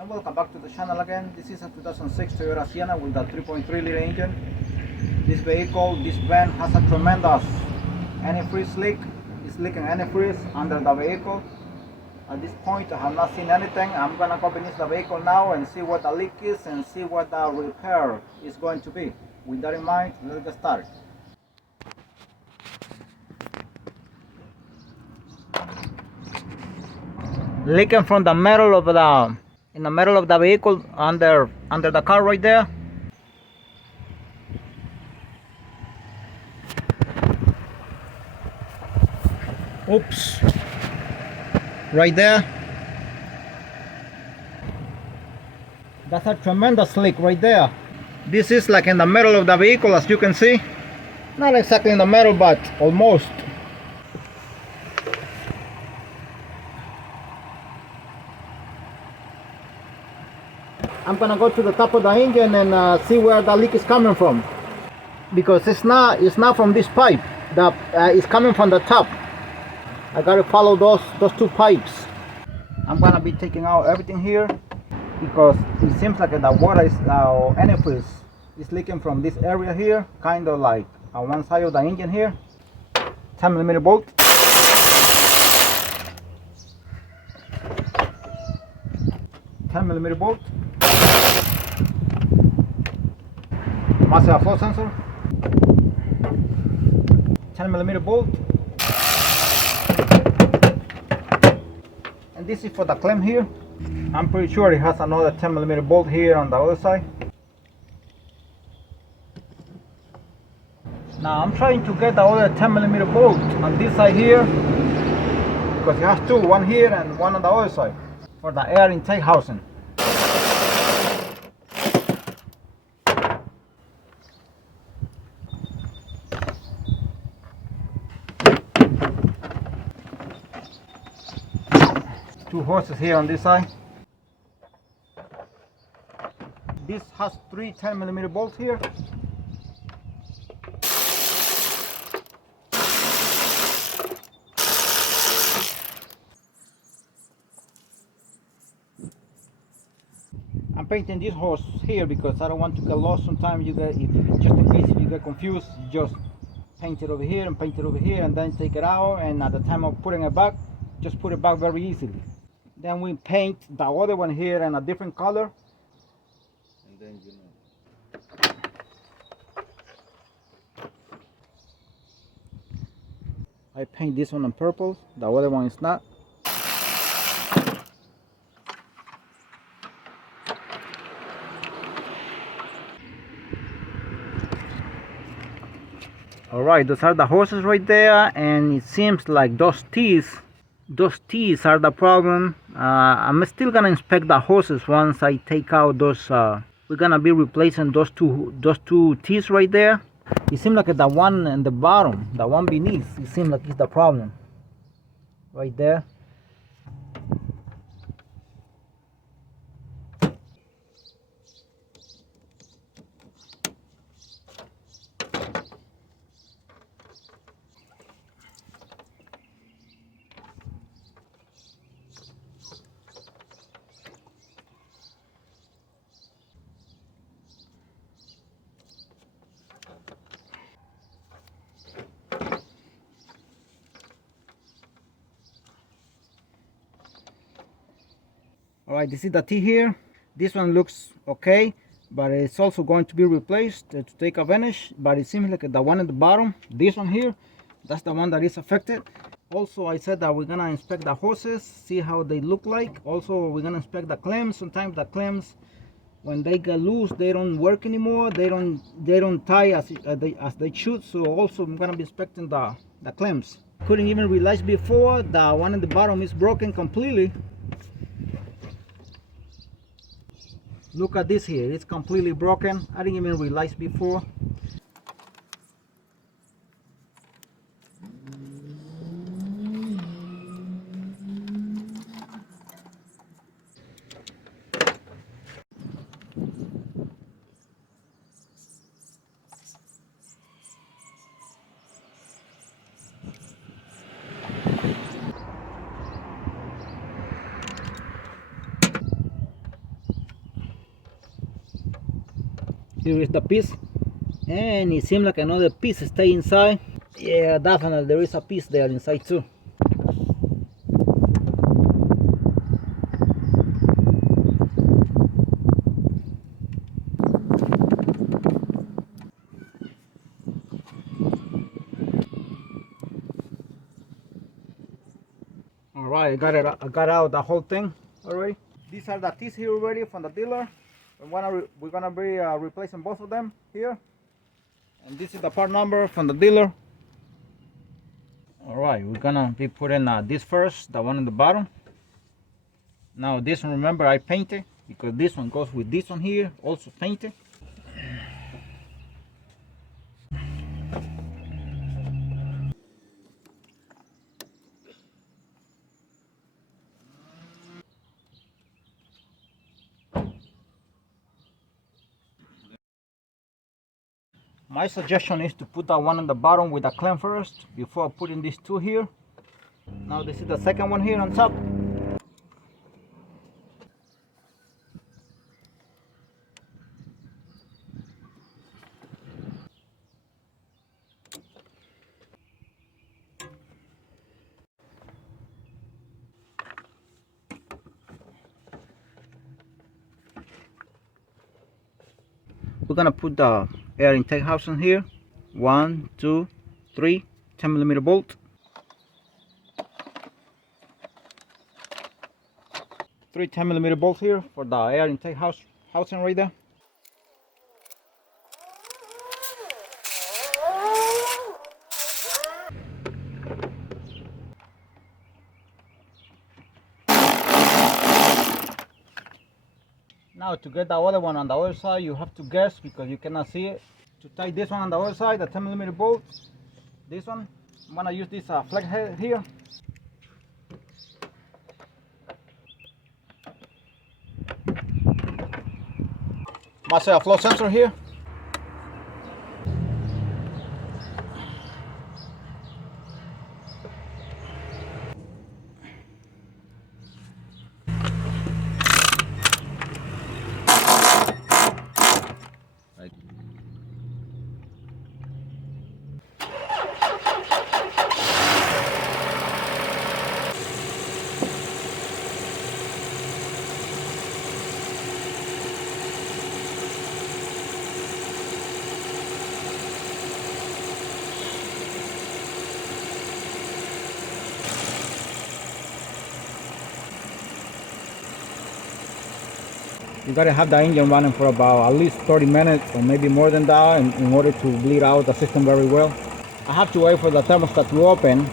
And welcome back to the channel again. This is a 2006 Toyota Sienna with a 3.3 liter engine. This vehicle, this van has a tremendous antifreeze leak. It's leaking antifreeze under the vehicle. At this point I have not seen anything. I'm gonna go beneath the vehicle now and see what the leak is and see what the repair is going to be. With that in mind, let's get started. Leaking from the middle of the vehicle under the car right there. Oops, right there. That's a tremendous leak right there. This is like in the middle of the vehicle, as you can see. Not exactly in the middle, but almost. I'm gonna go to the top of the engine and see where the leak is coming from, because it's not from this pipe. It's coming from the top. I gotta follow those two pipes. I'm gonna be taking out everything here because it seems like the water is antifreeze is leaking from this area here, kind of like on one side of the engine here. 10mm bolt. Bolt. Massive flow sensor. 10mm bolt. And this is for the clamp here. I'm pretty sure it has another 10mm bolt here on the other side. Now I'm trying to get the other 10mm bolt on this side here, because it has two, one here and one on the other side, for the air intake housing. Two hoses here on this side. This has three 10mm bolts here. I'm painting this hose here because I don't want to get lost. Sometimes just in case if you get confused, you just paint it over here and paint it over here and then take it out, and at the time of putting it back, just put it back very easily. Then we paint the other one here in a different color. And then I paint this one in purple, the other one is not. Alright, those are the hoses right there, and it seems like those teeth are the problem. I'm still gonna inspect the hoses once I take out those. We're gonna be replacing those two teeth right there. It seems like the one in the bottom, the one beneath, it seems like it's the problem right there. Alright, this is the T here. This one looks okay, but it's also going to be replaced to take advantage. But it seems like the one at the bottom, this one here, that's the one that is affected. Also, I said that we're gonna inspect the hoses, see how they look like. Also, we're gonna inspect the clamps. Sometimes the clamps, when they get loose, they don't work anymore. They don't tie as they should. So also, I'm gonna be inspecting the clamps. Couldn't even realize before the one at the bottom is broken completely. Look at this here, it's completely broken. I didn't even realize before. Here is the piece, and it seems like another piece stay inside. Yeah, definitely there is a piece there inside too. All right, I got out the whole thing already. These are the teeth here already from the dealer. We're gonna be replacing both of them here. And this is the part number from the dealer. All right, we're gonna be putting this first, the one in the bottom. Now this one, remember I painted because this one goes with this one here, also painted. My suggestion is to put that one on the bottom with the clamp first before putting these two here. Now this is the second one here on top. We're gonna put the air intake housing here. 1, 2, 3, 10mm bolt. 3 10mm bolts here for the air intake housing right there. Now to get the other one on the other side, you have to guess because you cannot see it. To tie this one on the other side, the 10mm bolt, this one, I'm gonna use this flex head here. Must have a flow sensor here. You gotta have the engine running for about at least 30 minutes or maybe more than that in order to bleed out the system very well. I have to wait for the thermostat to open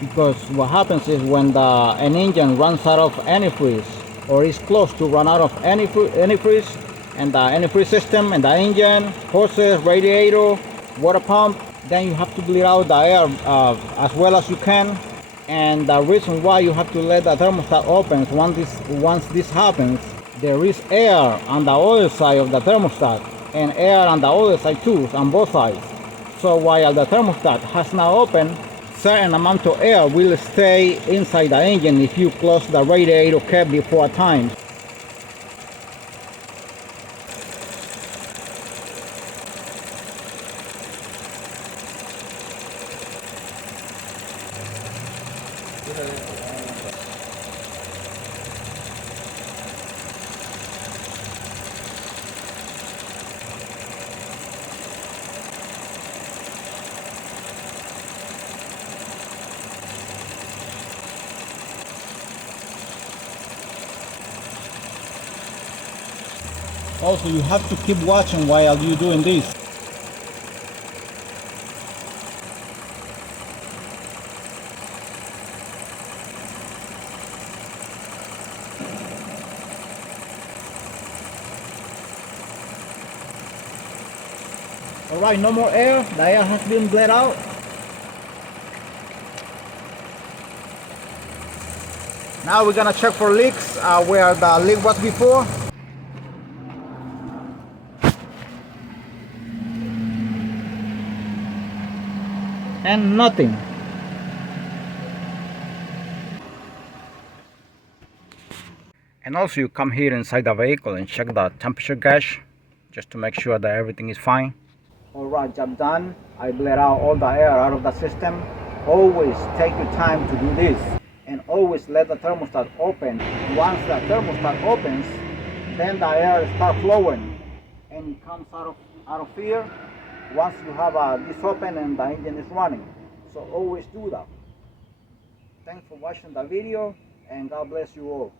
because what happens is when an engine runs out of antifreeze or is close to run out of antifreeze, and the antifreeze system and the engine, hoses, radiator, water pump, then you have to bleed out the air as well as you can. And the reason why you have to let the thermostat open once this happens, there is air on the other side of the thermostat and air on the other side too, on both sides. So while the thermostat has not opened, certain amount of air will stay inside the engine if you close the radiator cap before time. Also, you have to keep watching while you're doing this. Alright, no more air. The air has been bled out. Now we're gonna check for leaks where the leak was before. And nothing. And also you come here inside the vehicle and check the temperature gauge just to make sure that everything is fine. Alright, job done. I bled out all the air out of the system. Always take your time to do this, and always let the thermostat open. Once the thermostat opens, then the air starts flowing and it comes out of here once you have this open and the engine is running. So always do that. Thanks for watching the video, and God bless you all.